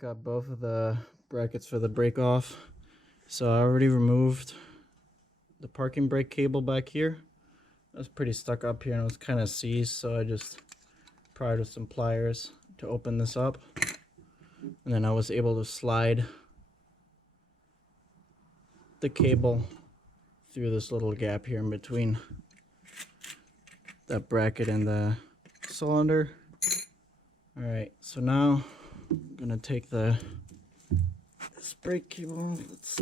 got both of the brackets for the brake off. So I already removed the parking brake cable back here. It was pretty stuck up here and it was kind of seized, so I just pried with some pliers to open this up. And then I was able to slide the cable through this little gap here in between that bracket and the cylinder. Alright, so now I'm gonna take this brake cable. Let's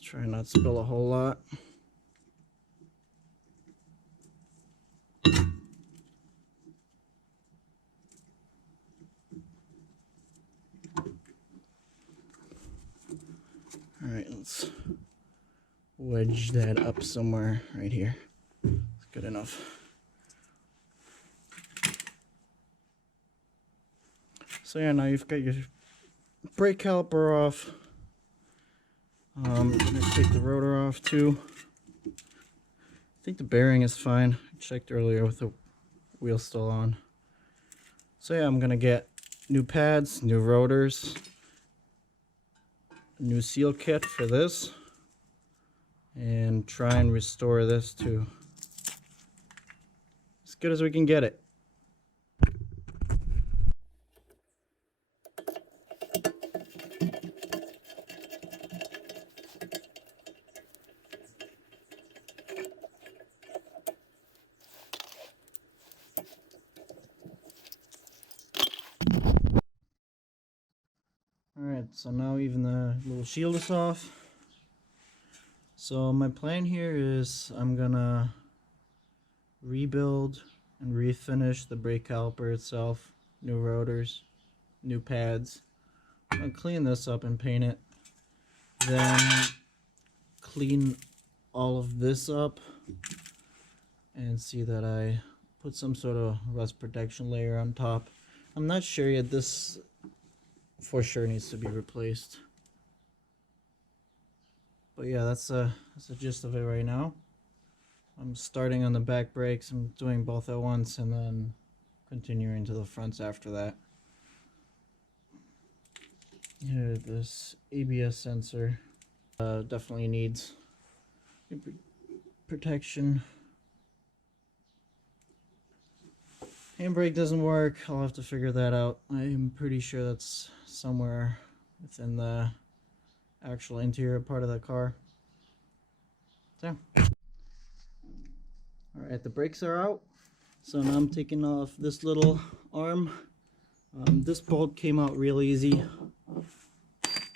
try not to spill a whole lot. Alright, let's wedge that up somewhere right here. That's good enough. So yeah, now you've got your brake caliper off. I'm gonna take the rotor off too. I think the bearing is fine. I checked earlier with the wheel still on. So yeah, I'm gonna get new pads, new rotors, a new seal kit for this, and try and restore this to as good as we can get it. Alright, so now even the little shield is off. So my plan here is I'm gonna rebuild and refinish the brake caliper itself, new rotors, new pads. I'll clean this up and paint it, then clean all of this up and see that I put some sort of rust protection layer on top. I'm not sure yet. This for sure needs to be replaced. But yeah, that's the gist of it right now. I'm starting on the back brakes. I'm doing both at once and then continuing to the fronts after that. Here, this ABS sensor definitely needs protection. Handbrake doesn't work. I'll have to figure that out. I'm pretty sure that's somewhere within the actual interior part of the car. So, alright, the brakes are out. So now I'm taking off this little arm. This bolt came out real easy.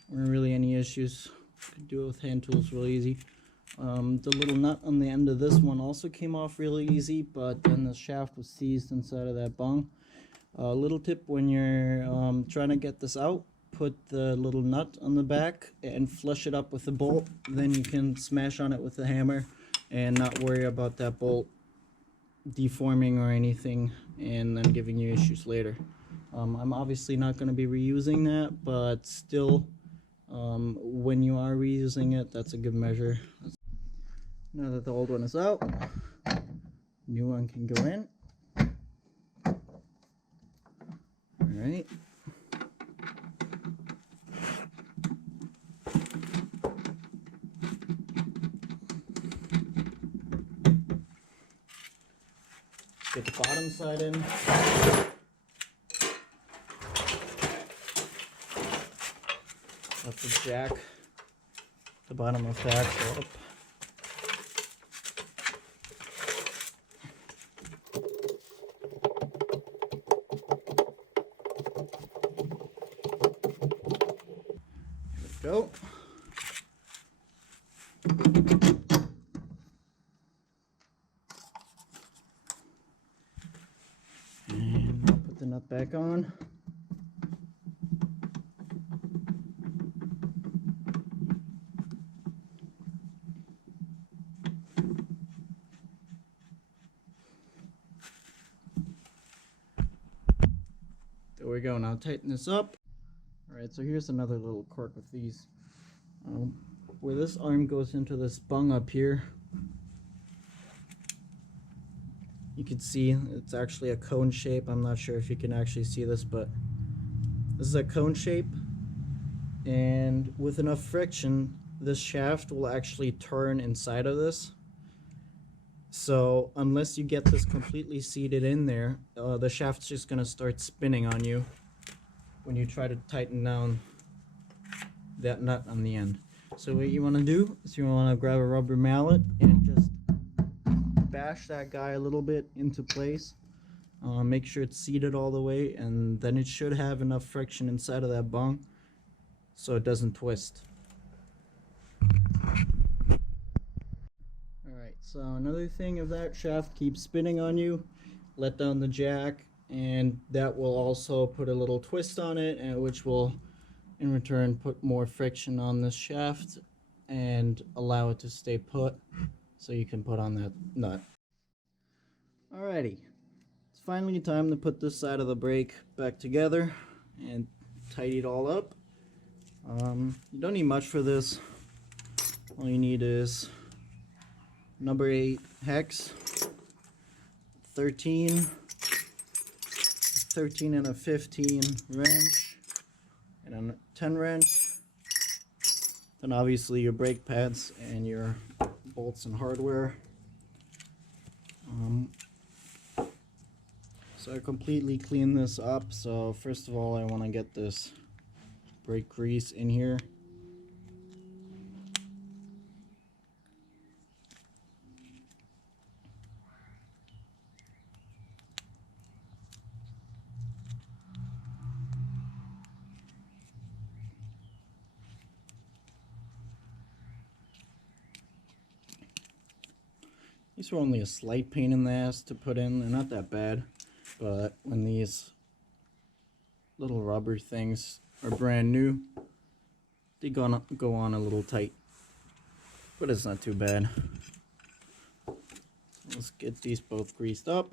Weren't really any issues. Could do it with hand tools real easy. The little nut on the end of this one also came off really easy, but then the shaft was seized inside of that bung. Little tip when you're trying to get this out, put the little nut on the back and flush it up with the bolt. Then you can smash on it with the hammer and not worry about that bolt deforming or anything and then giving you issues later. I'm obviously not going to be reusing that, but still, when you are reusing it, that's a good measure. Now that the old one is out, new one can go in. Alright. Get the bottom side in. Let the jack, the bottom of the axle up. Here we go. And I'll put the nut back on. There we go. Now tighten this up. Alright, so here's another little quirk with these. Where this arm goes into this bung up here, You can see it's actually a cone shape. I'm not sure if you can actually see this, but this is a cone shape, and with enough friction this shaft will actually turn inside of this. So unless you get this completely seated in there, the shaft's just going to start spinning on you when you try to tighten down that nut on the end. So what you want to do is you want to grab a rubber mallet and just bash that guy a little bit into place. Make sure it's seated all the way, and then it should have enough friction inside of that bung so it doesn't twist. Alright, so another thing, if that shaft keeps spinning on you, let down the jack, and that will also put a little twist on it, and which will in return put more friction on this shaft and allow it to stay put so you can put on that nut. Alrighty, it's finally time to put this side of the brake back together and tidy it all up. You don't need much for this. All you need is number 8 hex, 13 and a 15 wrench, and a 10 wrench, then obviously your brake pads and your bolts and hardware. So I completely cleaned this up. So first of all, I want to get this brake grease in here. These were only a slight pain in the ass to put in. They're not that bad, but when these little rubber things are brand new, they gonna go on a little tight, but it's not too bad. Let's get these both greased up.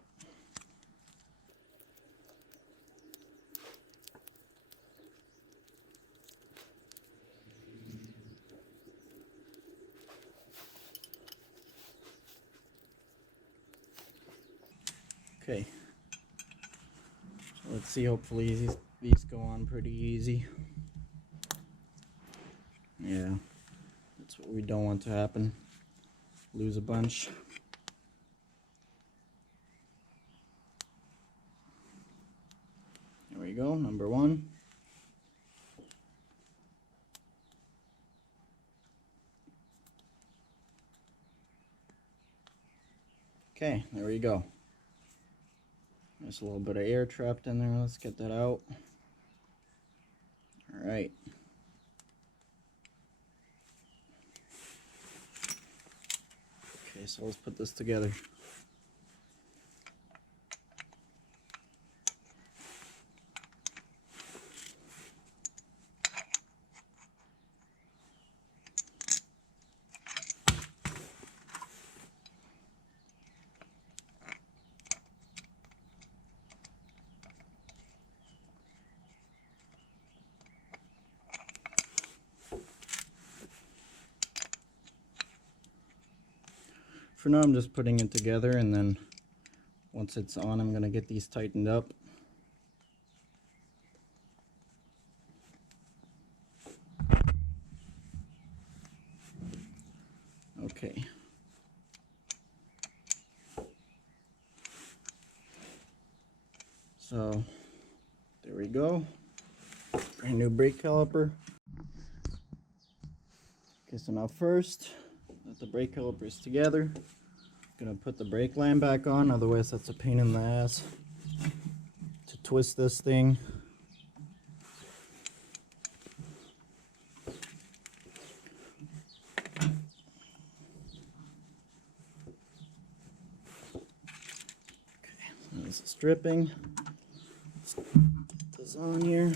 Okay, so let's see, hopefully these go on pretty easy. Yeah, that's what we don't want to happen, lose a bunch. There we go, number 1. Okay, there we go. There's a little bit of air trapped in there. Let's get that out. Alright. Okay, so let's put this together. For now, I'm just putting it together, and then once it's on, I'm going to get these tightened up. Okay. So, there we go. Brand new brake caliper. Okay, so now first, that the brake caliper is together. Gonna put the brake line back on, otherwise that's a pain in the ass to twist this thing. Okay, so this is stripping. Let's put this on here.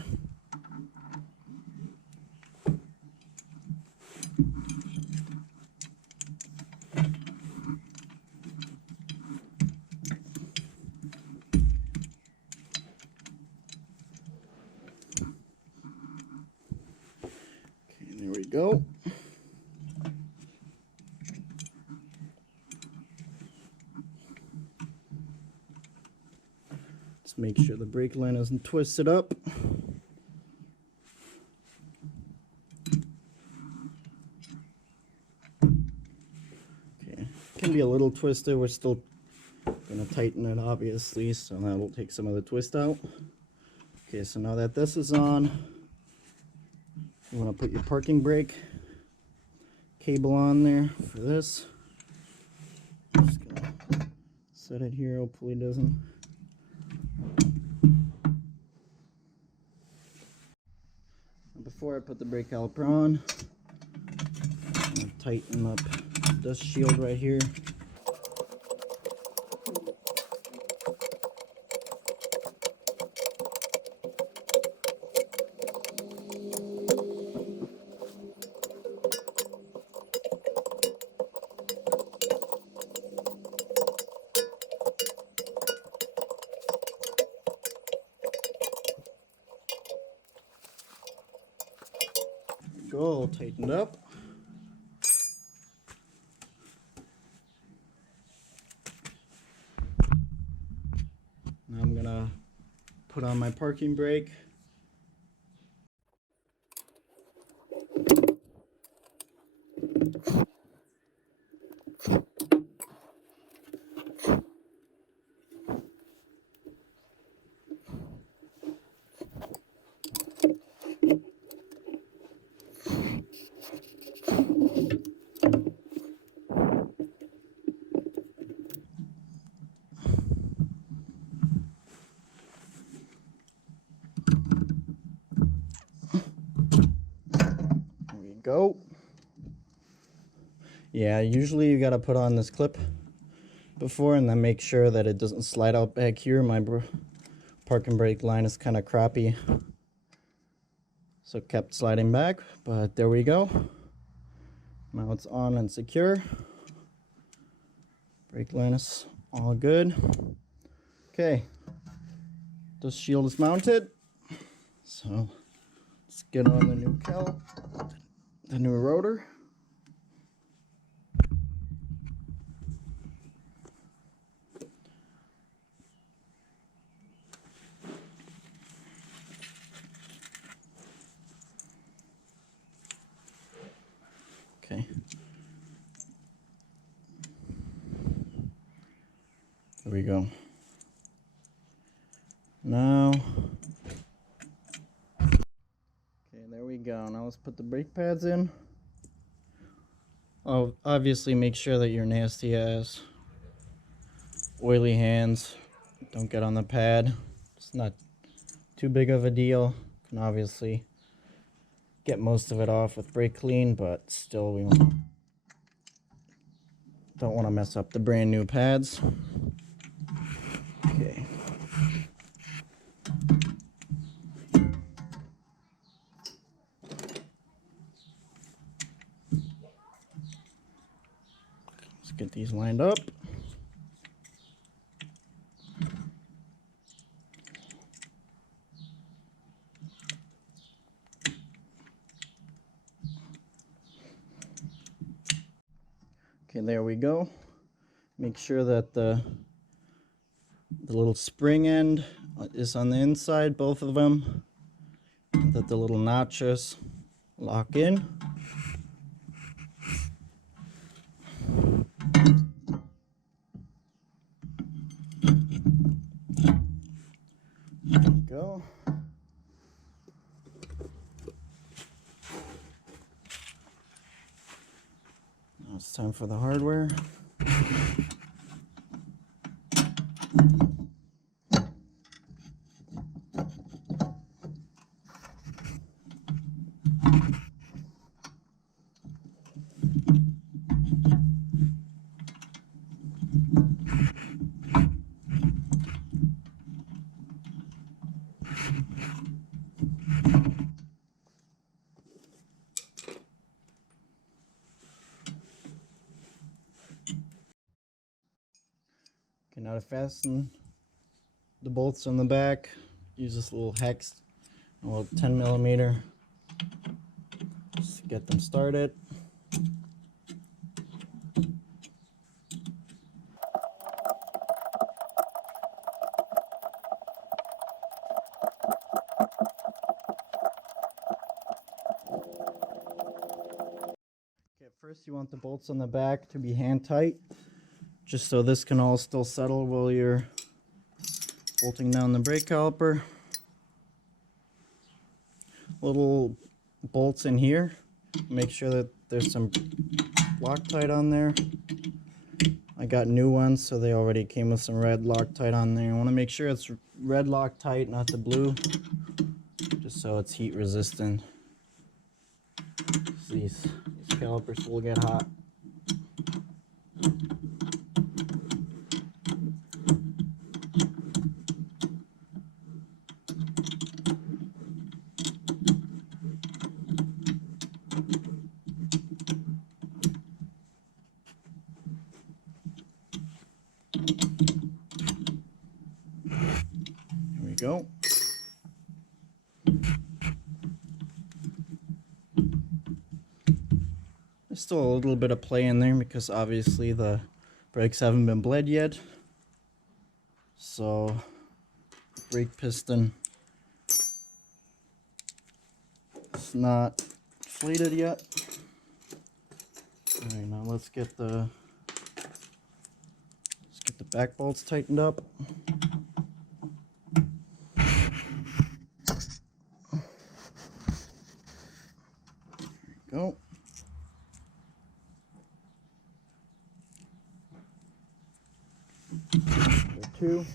There we go. make sure the brake line isn't twisted up. Okay, can be a little twisted. We're still going to tighten it, obviously, so that'll take some of the twist out. Okay, so now that this is on, you want to put your parking brake cable on there for this. I'm just going to set it here, hopefully it doesn't. Before I put the brake caliper on, I'm going to tighten up this shield right here. Go, all tightened up. Now I'm gonna put on my parking brake. Go. Yeah, usually you got to put on this clip before and then make sure that it doesn't slide out back here. My parking brake line is kind of crappy, so it kept sliding back, but there we go. Now it's on and secure. Brake line is all good. Okay, this shield is mounted, so let's get on the new the new rotor. Okay. There we go. Now, okay, there we go. Now let's put the brake pads in. Oh, obviously make sure that your nasty ass, oily hands don't get on the pad. It's not too big of a deal. Can obviously get most of it off with brake clean, but still we don't want to mess up the brand new pads. Okay. Let's get these lined up. Okay, there we go. Make sure that the little spring end is on the inside, both of them, that the little notches lock in. There we go. Now it's time for the hardware. Okay, now to fasten the bolts on the back, use this little hex, a little 10mm, just to get them started. First you want the bolts on the back to be hand tight, just so this can all still settle while you're bolting down the brake caliper. Little bolts in here, make sure that there's some Loctite on there. I got new ones, so they already came with some red Loctite on there. I want to make sure it's red Loctite, not the blue, just so it's heat resistant. These calipers will get hot. Here we go. There's still a little bit of play in there because obviously the brakes haven't been bled yet. So brake piston is not inflated yet. Alright, now let's get the back bolts tightened up. There we go. Number 2.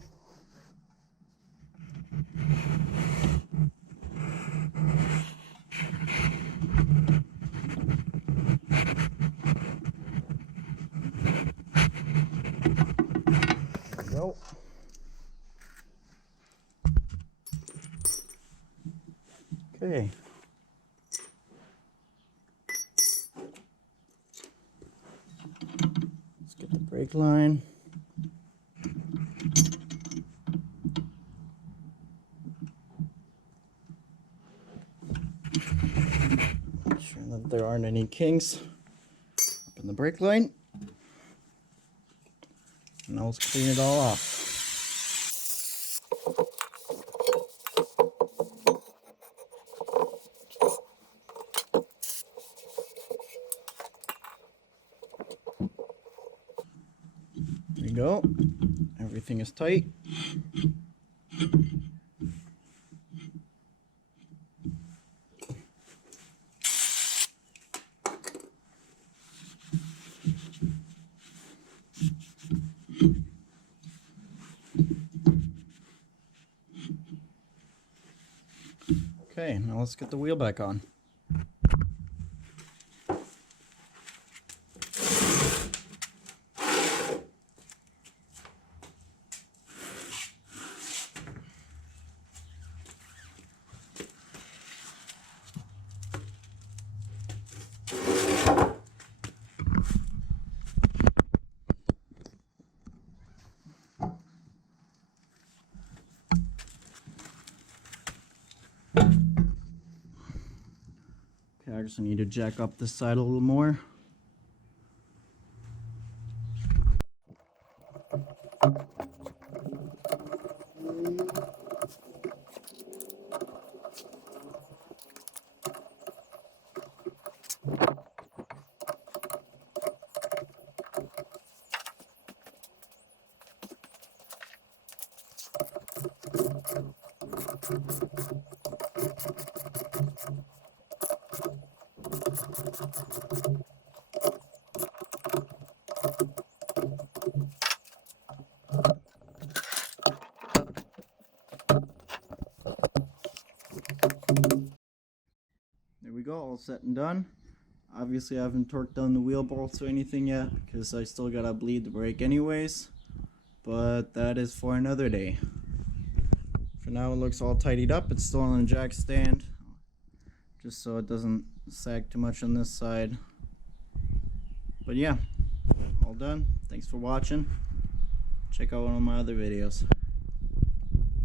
There we go. Okay. Let's get the brake line. Make sure that there aren't any kinks up in the brake line. And now let's clean it all off. There we go. Everything is tight. Okay, now let's get the wheel back on. Okay, I just need to jack up this side a little more. There we go, all set and done. Obviously I haven't torqued down the wheel bolts or anything yet because I still gotta bleed the brake anyways, but that is for another day. For now it looks all tidied up. It's still on a jack stand just so it doesn't sag too much on this side. But yeah, all done. Thanks for watching. Check out one of my other videos.